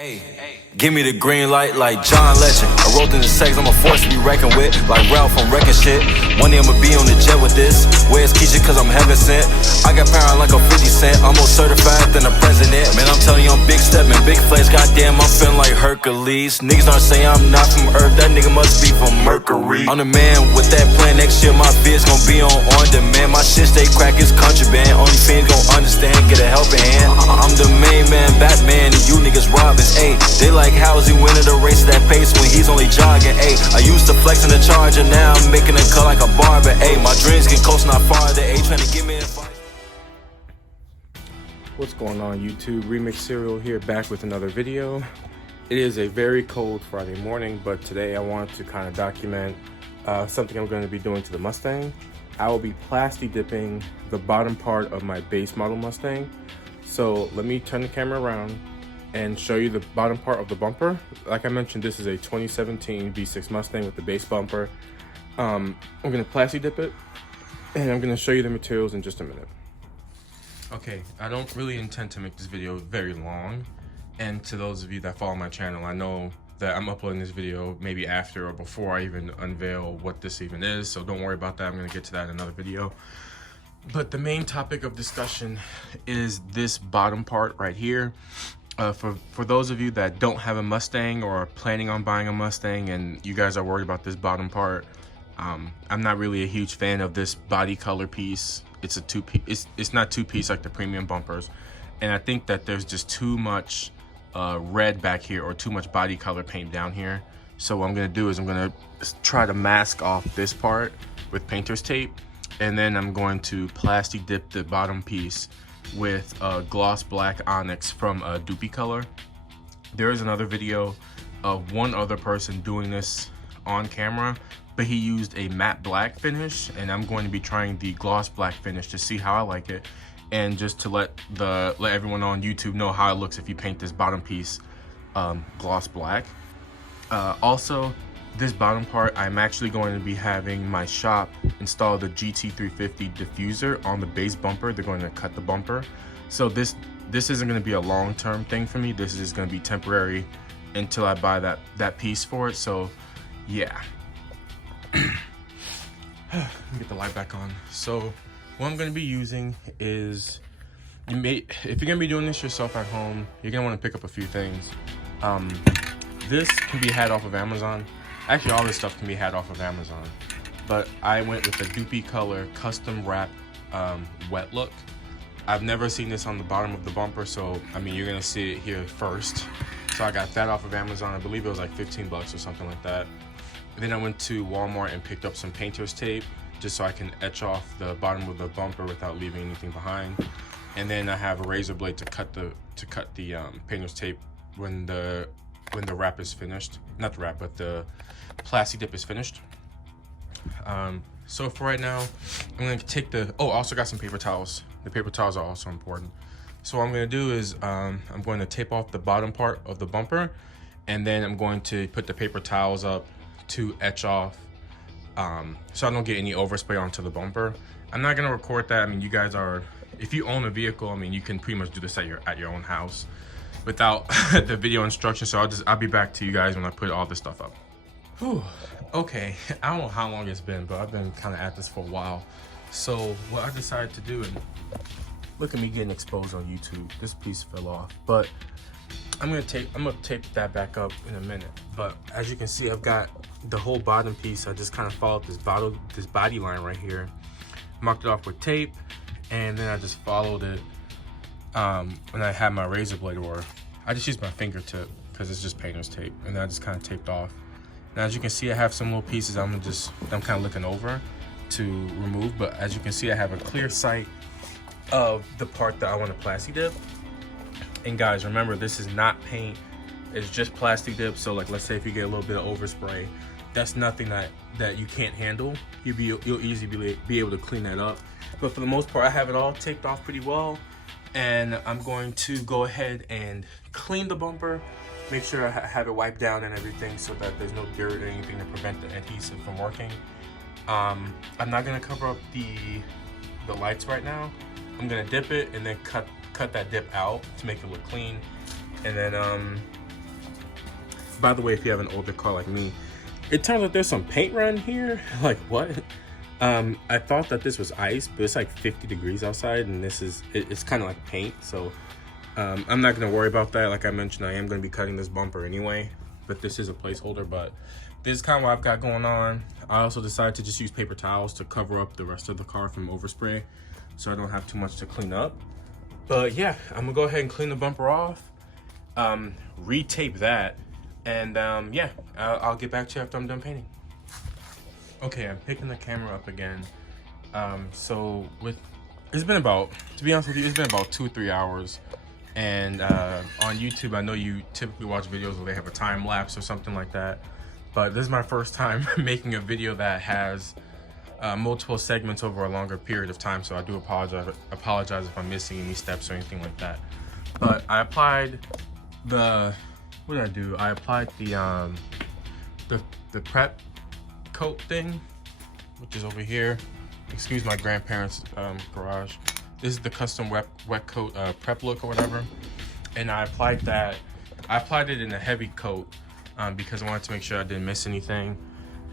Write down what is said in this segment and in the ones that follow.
Hey, give me the green light like John Legend. I wrote in the sex, I'm a force to be reckoned with. Like Ralph, I'm wrecking shit. One day I'ma be on the jet with this. Where's Keisha, cause I'm heaven sent. I got power like a 50 cent. I'm more certified than a president. Man, I'm telling you, I'm big stepping, big flex. Goddamn, I'm feeling like Hercules. Niggas don't say I'm not from Earth. That nigga must be from Mercury. I'm the man with that plan. Next year, my bitch gon' be on demand. My shit stay crack, it's contraband. Only fans gon' understand, get a helping hand. I'm the main man, Batman, and you niggas robbing. Ay, they like how's he winning the race at that pace when he's only jogging. Ay, I used to flex in the Charger, now I'm making a cut like a barber. Ay, my dreams get close, not farther. Ay, trying to give me advice. What's going on YouTube? RemixedCereal here, back with another video. It is a very cold Friday morning, but today I want to kind of document something I'm going to be doing to the Mustang. I will be plastic dipping the bottom part of my base model Mustang. So let me turn the camera around and show you the bottom part of the bumper. Like I mentioned, this is a 2017 V6 Mustang with the base bumper. I'm gonna plastic dip it, and I'm gonna show you the materials in just a minute. Okay, I don't really intend to make this video very long, and to those of you that follow my channel, I know that I'm uploading this video maybe after or before I even unveil what this even is, so don't worry about that. I'm gonna get to that in another video. But the main topic of discussion is this bottom part right here. For those of you that don't have a Mustang or are planning on buying a Mustang and you guys are worried about this bottom part, I'm not really a huge fan of this body color piece. It's a two-piece. It's not two-piece like the premium bumpers, and I think that there's just too much red back here or too much body color paint down here. So what I'm gonna do is I'm gonna try to mask off this part with painter's tape, and then I'm going to plastic dip the bottom piece with gloss black Onyx from Dupicolor. There is another video of one other person doing this on camera, but he used a matte black finish, and I'm going to be trying the gloss black finish to see how I like it, and just to let everyone on YouTube know how it looks if you paint this bottom piece gloss black. Also, this bottom part, I'm actually going to be having my shop install the GT350 diffuser on the base bumper. They're going to cut the bumper. So this isn't going to be a long-term thing for me. This is just going to be temporary until I buy that piece for it. So yeah. Let me get the light back on. So what I'm going to be using is, if you're going to be doing this yourself at home, you're going to want to pick up a few things. This can be had off of Amazon. Actually, all this stuff can be had off of Amazon, but I went with the Dupicolor custom wrap wet look. I've never seen this on the bottom of the bumper, so I mean, you're gonna see it here first. So I got that off of Amazon. I believe it was like 15 bucks or something like that. And then I went to Walmart and picked up some painter's tape just so I can etch off the bottom of the bumper without leaving anything behind. And then I have a razor blade to cut the painter's tape when the wrap is finished. Not the wrap, but the plastic dip is finished. So for right now, I'm gonna take I also got some paper towels. The paper towels are also important. So what I'm gonna do is I'm going to tape off the bottom part of the bumper, and then I'm going to put the paper towels up to etch off so I don't get any overspray onto the bumper. I'm not gonna record that. I mean, you guys are, if you own a vehicle, I mean, you can pretty much do this at your own house without the video instructions. So I'll be back to you guys when I put all this stuff up. Whew. Okay, I don't know how long it's been, but I've been kind of at this for a while. So what I decided to do, and look at me getting exposed on YouTube. This piece fell off, but I'm gonna tape that back up in a minute. But as you can see, I've got the whole bottom piece. I just kind of followed this body line right here, marked it off with tape, and then I just followed it. When I had my razor blade, or I just used my fingertip because it's just painter's tape, and then I just kind of taped off. Now, as you can see, I have some little pieces I'm kind of looking over to remove, but as you can see, I have a clear sight of the part that I want to plastic dip. And guys, remember, this is not paint, it's just plastic dip. So like, let's say if you get a little bit of overspray, that's nothing that you can't handle. You'll easily be able to clean that up. But for the most part, I have it all taped off pretty well. And I'm going to go ahead and clean the bumper, make sure I have it wiped down and everything so that there's no dirt or anything to prevent the adhesive from working. I'm not gonna cover up the lights right now. I'm gonna dip it and then cut that dip out to make it look clean. And then by the way, if you have an older car like me, it turns out there's some paint run here. Like, what? I thought that this was ice, but it's like 50 degrees outside, and this is, it's kind of like paint. So I'm not gonna worry about that. Like I mentioned, I am gonna be cutting this bumper anyway, but this is a placeholder. But this is kind of what I've got going on. I also decided to just use paper towels to cover up the rest of the car from overspray, so I don't have too much to clean up. But yeah, I'm gonna go ahead and clean the bumper off, re-tape that, and yeah, I'll get back to you after I'm done painting. Okay, I'm picking the camera up again. So it's been about, to be honest with you, it's been about 2 or 3 hours. And on YouTube, I know you typically watch videos where they have a time lapse or something like that. But this is my first time making a video that has multiple segments over a longer period of time. So I do apologize if I'm missing any steps or anything like that. But I applied what did I do? I applied the prep coat thing, which is over here. Excuse my grandparents' garage. This is the custom wet coat prep look or whatever. And I applied that. I applied it in a heavy coat because I wanted to make sure I didn't miss anything.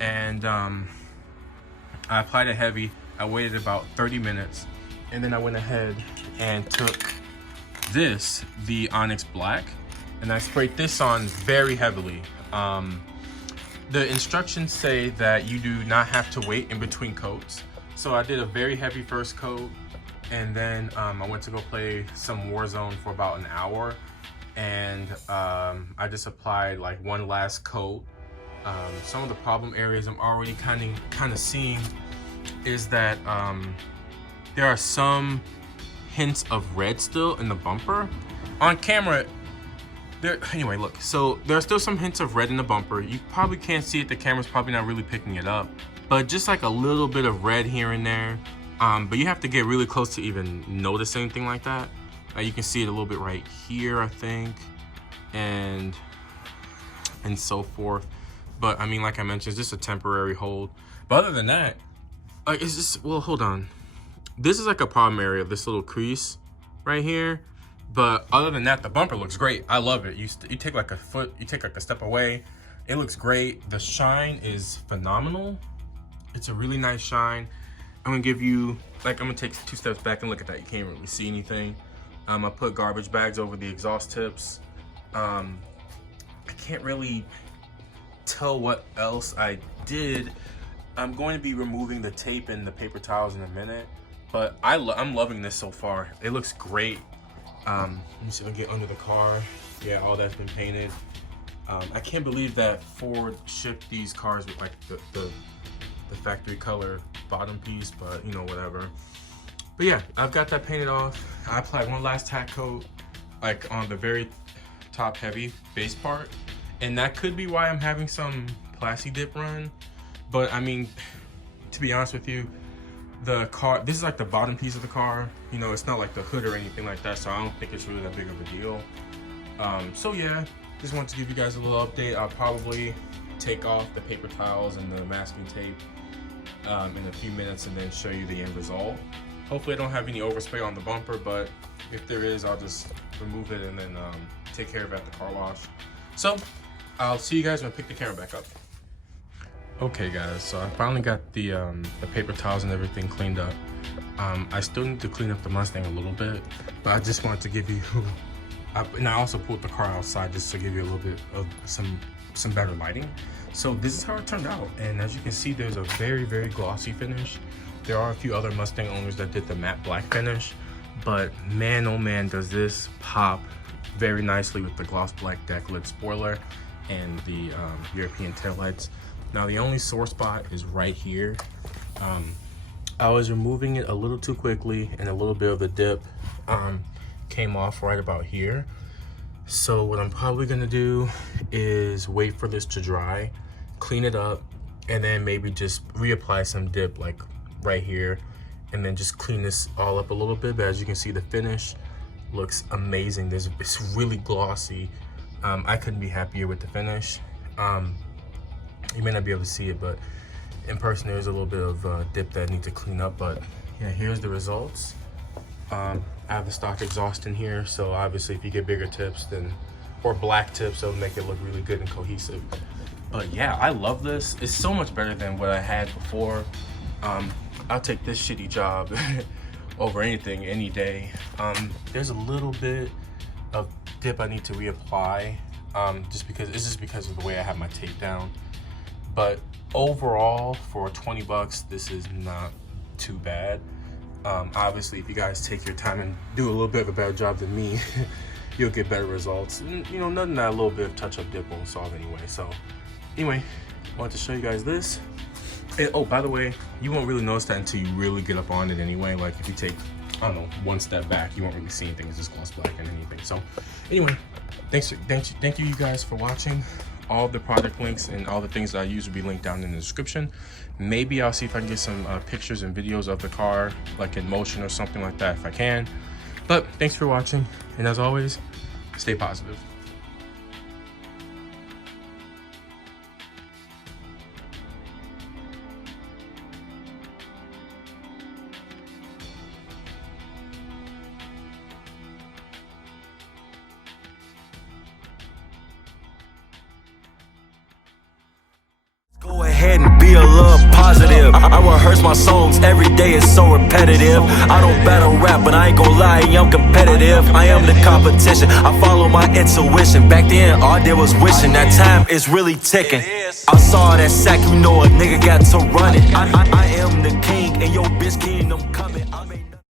And I applied it heavy. I waited about 30 minutes, and then I went ahead and took this, the Onyx Black, and I sprayed this on very heavily. The instructions say that you do not have to wait in between coats. So I did a very heavy first coat, and then I went to go play some Warzone for about an hour, and I just applied like one last coat. Some of the problem areas I'm already kind of seeing is that there are some hints of red still in the bumper. On camera, anyway, look, so there's still some hints of red in the bumper. You probably can't see it, the camera's probably not really picking it up, but just like a little bit of red here and there. But you have to get really close to even notice anything like that. You can see it a little bit right here, I think, and so forth. But I mean, like I mentioned, it's just a temporary hold. But other than that, like, it's just, well, hold on. This is like a problem area, this little crease right here. But other than that, the bumper looks great. I love it. You take like a foot, you take like a step away. It looks great. The shine is phenomenal. It's a really nice shine. I'm gonna give you, like, I'm gonna take 2 steps back and look at that. You can't really see anything. I put garbage bags over the exhaust tips. I can't really tell what else I did. I'm going to be removing the tape and the paper towels in a minute, but I'm loving this so far. It looks great. Let me see if I can get under the car. Yeah, all that's been painted. I can't believe that Ford shipped these cars with like the factory color bottom piece, but you know, whatever. But yeah, I've got that painted off. I applied one last tack coat, like on the very top heavy base part, and that could be why I'm having some plasti dip run. But I mean, to be honest with you, the car, this is like the bottom piece of the car, you know, it's not like the hood or anything like that, so I don't think it's really that big of a deal. So yeah, just wanted to give you guys a little update. I'll probably take off the paper towels and the masking tape in a few minutes and then show you the end result. Hopefully I don't have any overspray on the bumper, but if there is, I'll just remove it and then take care of it at the car wash. So I'll see you guys when I pick the camera back up. Okay guys, so I finally got the paper towels and everything cleaned up. I still need to clean up the Mustang a little bit, but I just wanted to give you, and I also pulled the car outside just to give you a little bit of some better lighting. So this is how it turned out, and as you can see, there's a very, very glossy finish. There are a few other Mustang owners that did the matte black finish, but man, oh man, does this pop very nicely with the gloss black deck lid spoiler and the European taillights. Now the only sore spot is right here. I was removing it a little too quickly, and a little bit of the dip came off right about here. So what I'm probably gonna do is wait for this to dry, clean it up, and then maybe just reapply some dip like right here, and then just clean this all up a little bit. But as you can see, the finish looks amazing. It's really glossy. I couldn't be happier with the finish. You may not be able to see it, but in person there's a little bit of dip that I need to clean up. But yeah, here's the results. I have the stock exhaust in here, so obviously if you get bigger tips, then or black tips, so it'll make it look really good and cohesive. But yeah, I love this. It's so much better than what I had before. I'll take this shitty job over anything any day. There's a little bit of dip I need to reapply, just because of the way I have my tape down. But overall, for 20 bucks, this is not too bad. Obviously, if you guys take your time and do a little bit of a better job than me, you'll get better results. And, you know, nothing that a little bit of touch-up dip won't solve anyway. So anyway, I wanted to show you guys this. And, oh, by the way, you won't really notice that until you really get up on it anyway. Like if you take, I don't know, one step back, you won't really see anything. It's just gloss black and anything. So anyway, thank you guys for watching. All the product links and all the things that I use will be linked down in the description. Maybe I'll see if I can get some pictures and videos of the car, like in motion or something like that if I can. But thanks for watching, and as always, stay positive. Go ahead and be a little positive. I rehearse my songs every day, it's so repetitive. I don't battle rap, but I ain't gon' lie, I'm competitive. I am the competition, I follow my intuition. Back then, all I did was wishing, that time is really ticking. I saw that sack, you know a nigga got to run it. I am the king, and your bitch kingdom.